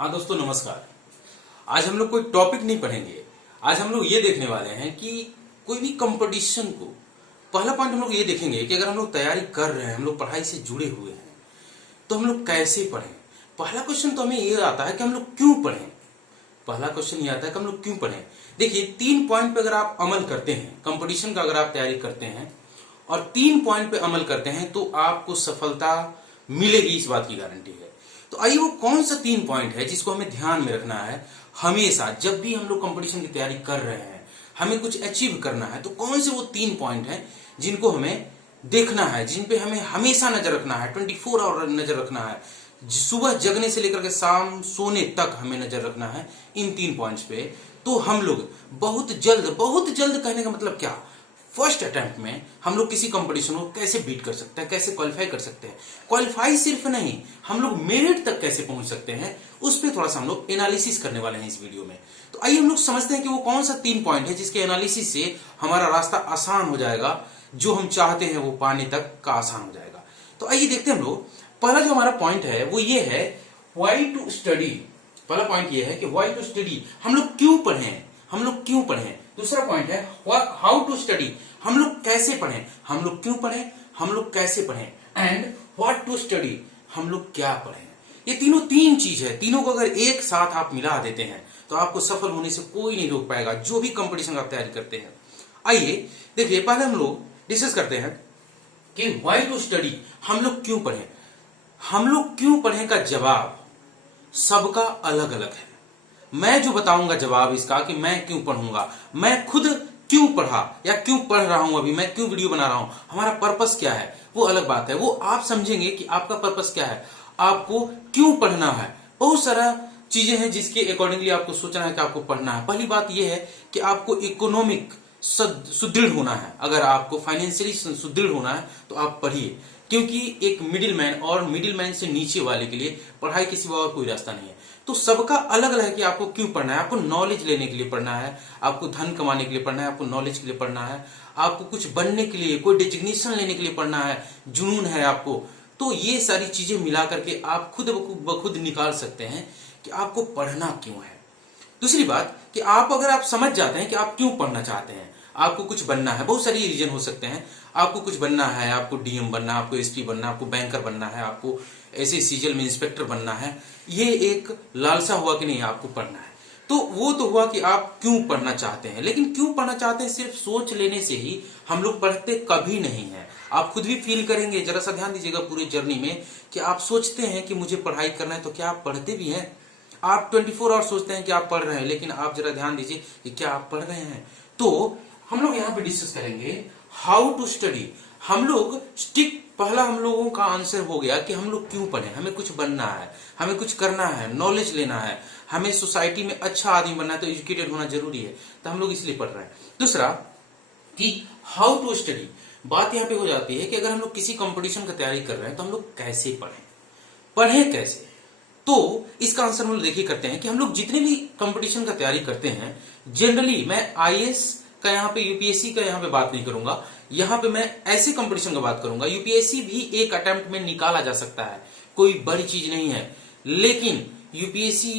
हाँ दोस्तों नमस्कार। आज हम लोग कोई टॉपिक नहीं पढ़ेंगे। आज हम लोग ये देखने वाले हैं कि कोई भी कंपटीशन को पहला पॉइंट हम लोग ये देखेंगे कि अगर हम लोग तैयारी कर रहे हैं, हम लोग पढ़ाई से जुड़े हुए हैं, तो हम लोग कैसे पढ़ें। पहला क्वेश्चन तो हमें ये आता है कि हम लोग क्यों पढ़ें। पहला क्वेश्चन ये आता है कि हम लोग क्यों पढ़ें। देखिए 3 पॉइंट पे अगर आप अमल करते हैं, कंपटीशन का अगर आप तैयारी करते हैं और 3 पॉइंट पे अमल करते हैं तो आपको सफलता मिलेगी, इस बात की गारंटी है। तो आइए वो कौन सा 3 पॉइंट है जिसको हमें ध्यान में रखना है हमेशा जब भी हम लोग कंपटीशन की तैयारी कर रहे हैं, हमें कुछ अचीव करना है, तो कौन से वो 3 पॉइंट हैं जिनको हमें देखना है, जिन पे हमें हमेशा नजर रखना है, 24 आवर नजर रखना है, सुबह जगने से लेकर के शाम सोने तक हमें नजर रखना है इन 3 पॉइंट्स पे। तो हम लोग बहुत जल्द कहने का मतलब क्या, फर्स्ट अटेम्प्ट में हम लोग किसी कंपटीशन को कैसे बीट कर सकते हैं, कैसे क्वालिफाई कर सकते हैं। क्वालिफाई सिर्फ नहीं, हम लोग मेरिट तक कैसे पहुंच सकते हैं, उस पर थोड़ा सा हम लोग एनालिसिस करने वाले हैं इस वीडियो में। तो आइए हम लोग समझते हैं कि वो कौन सा 3 पॉइंट है जिसके एनालिसिस से हमारा रास्ता आसान हो जाएगा, जो हम चाहते हैं वो पाने तक का आसान हो जाएगा। तो आइए देखते हैं हम लोग। पहला जो हमारा पॉइंट है वो ये है, व्हाई टू स्टडी। पहला पॉइंट ये है कि व्हाई टू स्टडी, हम लोग क्यों पढ़ें, हम लोग क्यों पढ़ें। दूसरा पॉइंट है हाउ टू स्टडी, हम लोग कैसे पढ़ें, हम लोग क्यों पढ़ें, हम लोग कैसे पढ़ें। एंड व्हाट टू स्टडी, हम लोग क्या पढ़ें। ये तीनों 3 चीज है, तीनों को अगर एक साथ आप मिला देते हैं तो आपको सफल होने से कोई नहीं रोक पाएगा, जो भी कंपटीशन का तैयारी करते हैं। आइए देखिए, पहले हम लोग डिस्कस करते हैं कि व्हाई टू स्टडी, हम लोग क्यों पढ़ें। हम लोग क्यों पढ़ें का जवाब सबका अलग अलग है। मैं जो बताऊंगा जवाब इसका कि मैं क्यों पढ़ूंगा, मैं खुद क्यों पढ़ा या क्यों पढ़ रहा हूं, अभी मैं क्यों वीडियो बना रहा हूं, हमारा पर्पस क्या है, वो अलग बात है। वो आप समझेंगे कि आपका पर्पस क्या है, आपको क्यों पढ़ना है। बहुत सारा चीजें हैं जिसके अकॉर्डिंगली आपको सोचना है कि आपको पढ़ना है। पहली बात यह है कि आपको इकोनॉमिक सुदृढ़ होना है। अगर आपको फाइनेंशियली सुदृढ़ होना है तो आप पढ़िए, क्योंकि एक मिडिल मैन और मिडिल मैन से नीचे वाले के लिए पढ़ाई के सिवा और कोई रास्ता नहीं है। तो सबका अलग अलग है कि आपको क्यों पढ़ना है। आपको नॉलेज लेने के लिए पढ़ना है, आपको धन कमाने के लिए पढ़ना है, आपको नॉलेज के लिए पढ़ना है, आपको कुछ बनने के लिए, कोई डिजिग्नेशन लेने के लिए पढ़ना है, जुनून है आपको। तो ये सारी चीजें मिला करके आप खुद ब खुद निकाल सकते हैं कि आपको पढ़ना क्यों है। दूसरी बात कि आप अगर आप समझ जाते हैं कि आप क्यों पढ़ना चाहते हैं, आपको कुछ बनना है, बहुत सारी रीजन हो सकते हैं। आपको कुछ बनना है, आपको डीएम बनना है, आपको एसपी बनना है, आपको बैंकर बनना है, आपको ऐसे सीजीएल में इंस्पेक्टर बनना है, ये एक लालसा हुआ कि नहीं आपको पढ़ना है। तो वो तो हुआ कि आप क्यों पढ़ना चाहते हैं। लेकिन क्यों पढ़ना चाहते हैं सिर्फ सोच लेने से ही हम लोग पढ़ते कभी नहीं है। आप खुद भी फील करेंगे, जरा सा ध्यान दीजिएगा पूरी जर्नी में, कि आप सोचते हैं कि मुझे पढ़ाई करना है, तो क्या आप पढ़ते भी हैं। आप 24 आवर सोचते हैं कि आप पढ़ रहे हैं, लेकिन आप जरा ध्यान दीजिए कि क्या आप पढ़ रहे हैं। तो हम लोग यहाँ पे डिस्कस करेंगे हाउ टू स्टडी। हम लोग स्टिक, पहला हम लोगों का आंसर हो गया कि हम लोग क्यों पढ़ें। हमें कुछ बनना है, हमें कुछ करना है, नॉलेज लेना है, हमें सोसाइटी में अच्छा आदमी बनना है, तो एजुकेटेड होना जरूरी है, तो हम लोग इसलिए पढ़ रहे हैं। दूसरा कि हाउ टू स्टडी, बात यहाँ पे हो जाती है कि अगर हम लोग किसी कंपटीशन का तैयारी कर रहे हैं तो हम लोग कैसे पढ़ें, पढ़ें कैसे। तो इसका आंसर हम लोग देखिए करते हैं कि हम लोग जितने भी कंपटीशन का तैयारी करते हैं, जनरली मैं आईएएस का यहाँ पे, यूपीएससी का यहाँ पे बात नहीं करूंगा, यहाँ पे मैं ऐसे कंपटीशन का बात करूंगा। यूपीएससी भी एक अटेम्प्ट में निकाला जा सकता है, कोई बड़ी चीज नहीं है। लेकिन यूपीएससी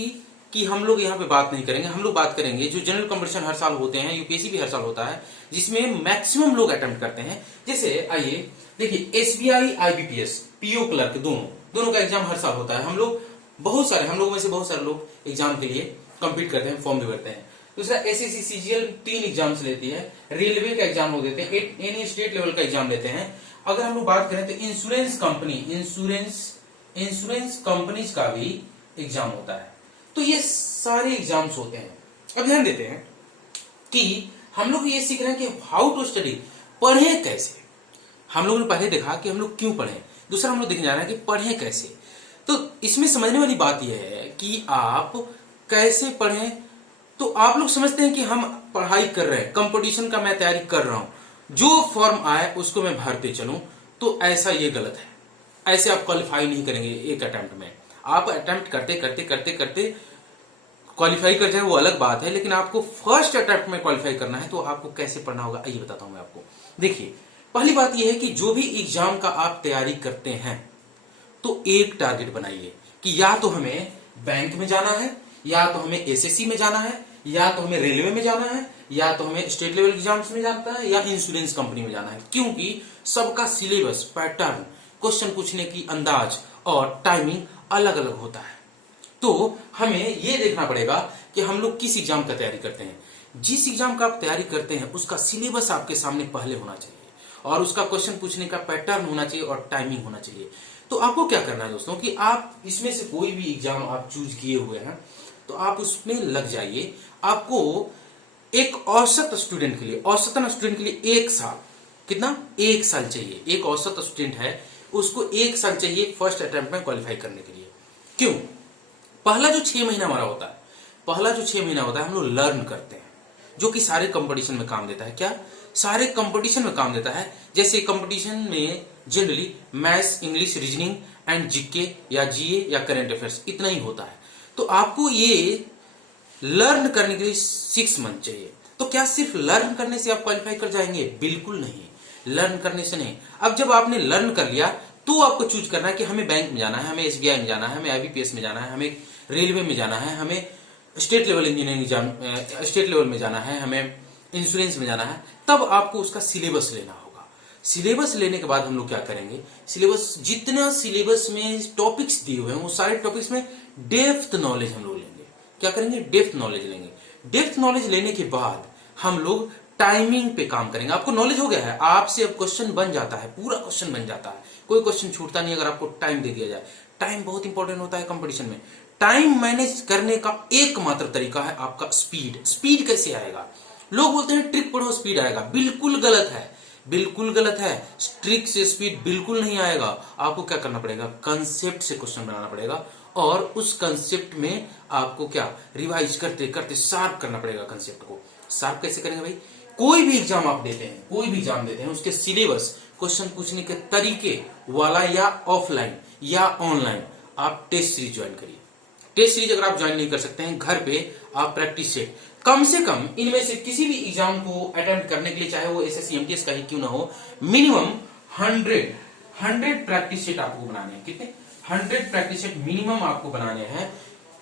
की हम लोग यहाँ पे बात नहीं करेंगे। हम लोग बात करेंगे जो जनरल कंपटीशन हर साल होते हैं, यूपीएससी भी हर साल होता है, जिसमें मैक्सिमम लोग अटेम्प्ट करते हैं। जैसे आइए देखिए, एसबीआई, आईबीपीएस, पीओ क्लर्क, दोनों का एग्जाम हर साल होता है। हम लोग हम लोगों में से बहुत सारे लोग एग्जाम के लिए कम्पीट करते हैं, फॉर्म भी भरते हैं। दूसरा एसएससी सीजीएल 3 एग्जाम्स लेती है, रेलवे का एग्जाम लोग देते हैं, एनी स्टेट लेवल का एग्जाम लेते हैं। अगर हम लोग बात करें तो इंश्योरेंस कंपनीज का भी एग्जाम होता है। तो ये सारे एग्जाम्स होते हैं। अब ध्यान देते हैं कि हम लोग ये सीख रहे हैं कि हाउ टू स्टडी, पढ़ें कैसे। हम लोगों ने पहले देखा कि हम लोग क्यों पढ़ें, दूसरा हम लोग देखने जा रहे हैं कि पढ़ें कैसे। तो इसमें समझने वाली बात यह है कि आप कैसे पढ़ें। तो आप लोग समझते हैं कि हम पढ़ाई कर रहे हैं, कंपटीशन का मैं तैयारी कर रहा हूं, जो फॉर्म आए उसको मैं भरते चलूं, तो ऐसा ये गलत है। ऐसे आप क्वालिफाई नहीं करेंगे एक अटेम्प्ट में। आप अटेम्प्ट करते करते करते करते क्वालिफाई कर जाए वो अलग बात है, लेकिन आपको फर्स्ट अटेम्प्ट में क्वालिफाई करना है, तो आपको कैसे पढ़ना होगा आइए बताता हूं मैं आपको। देखिए, पहली बात यह है कि जो भी एग्जाम का आप तैयारी करते हैं तो एक टारगेट बनाइए कि या तो हमें बैंक में जाना है, या तो हमें एसएससी में जाना है, या तो हमें रेलवे में जाना है, या तो हमें स्टेट लेवल एग्जाम्स में जाना है, या इंश्योरेंस कंपनी में जाना है। क्योंकि सबका सिलेबस, पैटर्न, क्वेश्चन पूछने की अंदाज और टाइमिंग अलग अलग होता है। तो हमें यह देखना पड़ेगा कि हम लोग किस एग्जाम का तैयारी करते हैं। जिस एग्जाम का आप तैयारी करते हैं उसका सिलेबस आपके सामने पहले होना चाहिए, और उसका क्वेश्चन पूछने का पैटर्न होना चाहिए और टाइमिंग होना चाहिए। तो आपको क्या करना है दोस्तों कि आप इसमें से कोई भी एग्जाम आप चूज किए हुए हैं तो आप उसमें लग जाइए। आपको एक औसत स्टूडेंट के लिए, औसतन स्टूडेंट के लिए 1 साल, कितना, 1 साल चाहिए। एक औसत स्टूडेंट है उसको 1 साल चाहिए फर्स्ट अटेम्प्ट में क्वालिफाई करने के लिए। क्यों? पहला जो 6 महीना हमारा होता है, पहला जो 6 महीना होता है हम लोग लर्न करते हैं, जो कि सारे कंपटीशन में काम देता है। क्या? सारे कंपटीशन में काम देता है। जैसे कंपटीशन में generally maths, English, reasoning and GK या जीए या करंट अफेयर्स इतना ही होता है। तो आपको ये लर्न करने के लिए 6 मंथ चाहिए। तो क्या सिर्फ लर्न करने से आप क्वालिफाई कर जाएंगे? बिल्कुल नहीं, लर्न करने से नहीं। अब जब आपने लर्न कर लिया तो आपको चूज करना है कि हमें बैंक में जाना है, हमें एसबीआई में जाना है, हमें आईबीपीएस में जाना है, हमें रेलवे में जाना है, हमें state level engineering state level में जाना है, हमें इंश्योरेंस में जाना है। तब आपको उसका सिलेबस लेना होगा। सिलेबस लेने के बाद हम लोग क्या करेंगे, सिलेबस, जितना सिलेबस में टॉपिक्स दिए हुए हैं वो सारे टॉपिक्स में डेप्थ नॉलेज हम लोग लेंगे। क्या करेंगे? डेप्थ नॉलेज लेंगे। डेप्थ नॉलेज लेने के बाद हम लोग टाइमिंग पे काम करेंगे। आपको नॉलेज हो गया है, आपसे अब क्वेश्चन बन जाता है, पूरा क्वेश्चन बन जाता है, कोई क्वेश्चन छूटता नहीं अगर आपको टाइम दे दिया जाए। टाइम बहुत इंपॉर्टेंट होता है कंपटीशन में। टाइम मैनेज करने का एकमात्र तरीका है आपका स्पीड। स्पीड कैसे आएगा? लोग बोलते हैं ट्रिक पढ़ो स्पीड आएगा, बिल्कुल गलत है, बिल्कुल गलत है। ट्रिक से स्पीड बिल्कुल नहीं आएगा। आपको क्या करना पड़ेगा, कंसेप्ट से क्वेश्चन बनाना पड़ेगा, और उस कंसेप्ट में आपको क्या, रिवाइज करते करते शार्प करना पड़ेगा कंसेप्ट को। शार्प कैसे करेंगे भाई? कोई भी एग्जाम आप देते हैं, कोई भी एग्जाम देते हैं, उसके सिलेबस, क्वेश्चन पूछने के तरीके वाला या ऑफलाइन या ऑनलाइन आप टेस्ट सीरीज ज्वाइन करिए। टेस्ट सीरीज अगर आप ज्वाइन नहीं कर सकते हैं, घर पे आप प्रैक्टिस सेट कम से कम इनमें से किसी भी एग्जाम को अटेम्प्ट करने के लिए, चाहे वो एसएससी एमटीएस का ही क्यों ना हो, मिनिमम 100 प्रैक्टिस सेट आपको बनाने हैं। कितने? 100 प्रैक्टिस सेट मिनिमम आपको बनाने हैं।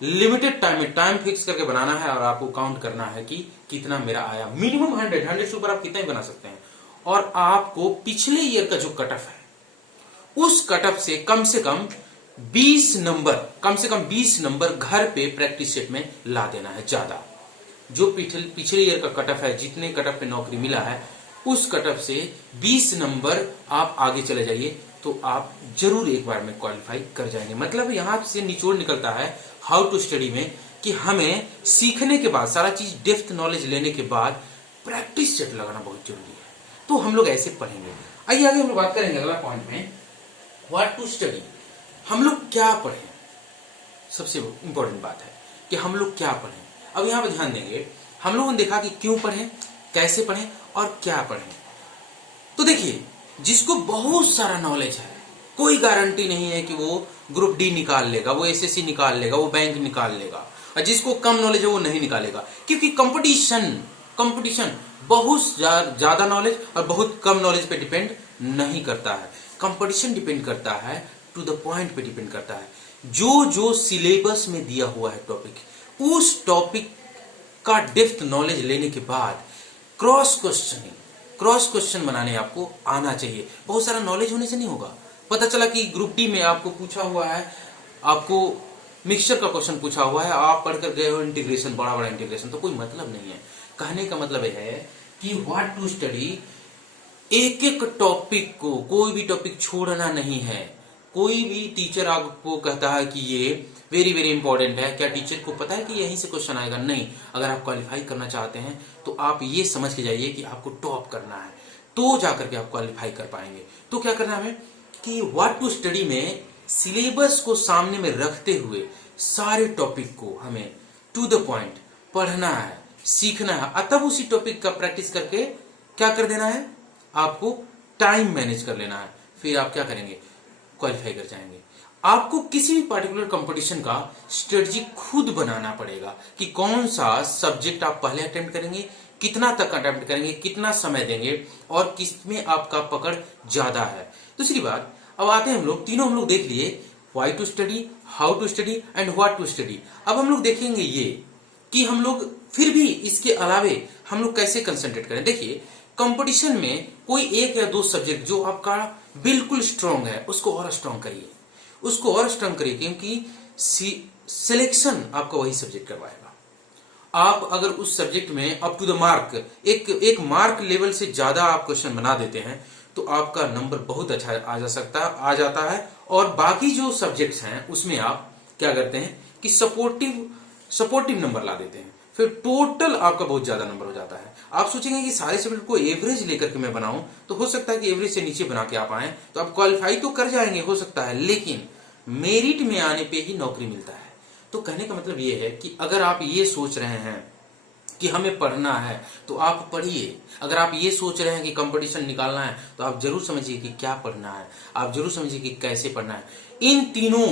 लिमिटेड टाइम में, टाइम फिक्स करके बनाना है, और आपको काउंट करना है कि कितना मेरा आया। मिनिमम 100 से ऊपर आप कितना ही बना सकते हैं। और आपको पिछले ईयर का जो कट ऑफ है उस कट ऑफ से कम 20 नंबर, कम से कम 20 नंबर घर पे प्रैक्टिस सेट में ला देना है। ज्यादा जो पिछले ईयर का कट ऑफ है, जितने कट ऑफ पे नौकरी मिला है, उस कट ऑफ से 20 नंबर आप आगे चले जाइए तो आप जरूर एक बार में क्वालिफाई कर जाएंगे। मतलब यहां से निचोड़ निकलता है हाउ टू स्टडी में कि हमें सीखने के बाद, सारा चीज डेप्थ नॉलेज लेने के बाद प्रैक्टिस सेट लगाना बहुत जरूरी है। तो हम लोग ऐसे पढ़ेंगे। आइए आगे हम लोग बात करेंगे अगला पॉइंट में, व्हाट टू स्टडी। हम लोग क्या पढ़ें, सबसे इंपॉर्टेंट बात है कि हम लोग क्या पढ़ें। अब यहां पर ध्यान देंगे, हम लोगों ने देखा कि क्यों पढ़ें, कैसे पढ़ें और क्या पढ़ें। तो देखिए, जिसको बहुत सारा नॉलेज है, कोई गारंटी नहीं है कि वो ग्रुप डी निकाल लेगा, वो एसएससी निकाल लेगा, वो बैंक निकाल लेगा। और जिसको कम नॉलेज है वो नहीं निकालेगा, क्योंकि कंपटीशन बहुत ज्यादा नॉलेज और बहुत कम नॉलेज पे डिपेंड नहीं करता है। कंपटीशन डिपेंड करता है, टू द पॉइंट पे डिपेंड करता है। जो सिलेबस में दिया हुआ है टॉपिक, उस टॉपिक का डेप्थ नॉलेज लेने के बाद क्रॉस क्वेश्चन बनाने आपको आना चाहिए। बहुत सारा नॉलेज होने से नहीं होगा। पता चला कि ग्रुप डी में आपको पूछा हुआ है, आपको मिक्सचर का क्वेश्चन पूछा हुआ है, आप पढ़कर गए हो इंटीग्रेशन, बड़ा इंटीग्रेशन, तो कोई मतलब नहीं है। कहने का मतलब है कि व्हाट टू स्टडी, एक एक टॉपिक को, कोई भी टॉपिक छोड़ना नहीं है। कोई भी टीचर आपको कहता है कि ये वेरी वेरी इंपॉर्टेंट है, क्या टीचर को पता है कि यहीं से क्वेश्चन आएगा? नहीं। अगर आप क्वालिफाई करना चाहते हैं तो आप ये समझ के जाइए कि आपको टॉप करना है, तो जाकर के आप क्वालिफाई कर पाएंगे। तो क्या करना है हमें कि व्हाट टू स्टडी में सिलेबस को सामने में रखते हुए सारे टॉपिक को हमें टू द पॉइंट पढ़ना है, सीखना है। तब उसी टॉपिक का प्रैक्टिस करके क्या कर देना है, आपको टाइम मैनेज कर लेना है। फिर आप क्या करेंगे, क्वालिफाई कर जाएंगे। आपको किसी भी पर्टिकुलर कंपटीशन का स्ट्रेटजी खुद बनाना पड़ेगा कि कौन सा सब्जेक्ट आप पहले अटेम्प्ट करेंगे, कितना तक अटेम्प्ट करेंगे, कितना समय देंगे और किसमें आपका पकड़ ज्यादा है। दूसरी बात, अब आते हैं हम लोग, तीनों हम लोग देख लिए, why to study, how to study and what to study. अब हम लोग देखेंगे ये कि हम लोग फिर भी इसके अलावे हम लोग कैसे कंसंट्रेट करें। देखिए, कंपटीशन में कोई एक या दो सब्जेक्ट जो आपका बिल्कुल स्ट्रांग है उसको और स्ट्रांग करिए, उसको और स्ट्रांग करिए, क्योंकि सिलेक्शन आपका वही सब्जेक्ट करवाएगा। आप अगर उस सब्जेक्ट में अप टू द मार्क एक मार्क लेवल से ज्यादा आप क्वेश्चन बना देते हैं तो आपका नंबर बहुत अच्छा आ जाता है। और बाकी जो सब्जेक्ट्स हैं उसमें आप क्या करते हैं कि सपोर्टिव नंबर ला देते हैं, फिर टोटल आपका बहुत ज्यादा नंबर हो जाता है। आप सोचेंगे कि सारे सब्जेक्ट को एवरेज लेकर के मैं बनाऊं तो हो सकता है कि एवरेज से नीचे बना के आप आए तो आप क्वालिफाई तो कर जाएंगे हो सकता है, लेकिन मेरिट में आने पे ही नौकरी मिलता है। तो कहने का मतलब ये है कि अगर आप ये सोच रहे हैं कि हमें पढ़ना है तो आप पढ़िए। अगर आप ये सोच रहे हैं कि कंपटीशन निकालना है तो आप जरूर समझिए कि क्या पढ़ना है, आप जरूर समझिए कि कैसे पढ़ना है। इन तीनों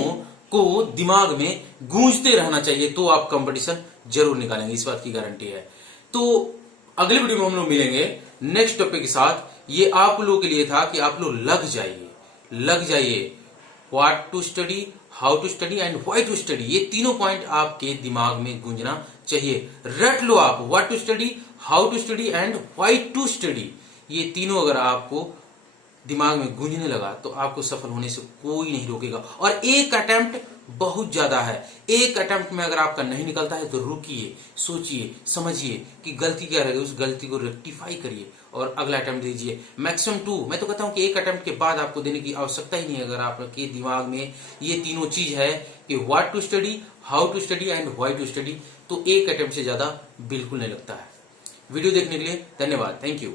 को दिमाग में गूंजते रहना चाहिए तो आप कंपटीशन जरूर निकालेंगे, इस बात की गारंटी है। तो अगले वीडियो में हम लोग मिलेंगे नेक्स्ट टॉपिक के साथ। ये आप लोगों के लिए था कि आप लोग लग जाइए what to study, how to study and why to study. ये तीनों पॉइंट आपके दिमाग में गूंजना चाहिए। रट लो आप what to study, how to study and why to study. ये तीनों अगर आपको दिमाग में गूंजने लगा तो आपको सफल होने से कोई नहीं रोकेगा। और एक अटेम्प्ट बहुत ज्यादा है, एक अटेम्प्ट में अगर आपका नहीं निकलता है तो रुकिए, सोचिए, समझिए कि गलती क्या रह गई, उस गलती को रेक्टिफाई करिए और अगला अटेम्प्ट दीजिए। मैक्सिमम 2, मैं तो कहता हूं कि एक अटेम्प्ट के बाद आपको देने की आवश्यकता ही नहीं। अगर आपके दिमाग में ये तीनों चीज है कि what to study, how to study and why to study, तो एक अटेम्प्ट से ज्यादा बिल्कुल नहीं लगता है। वीडियो देखने के लिए धन्यवाद, थैंक यू।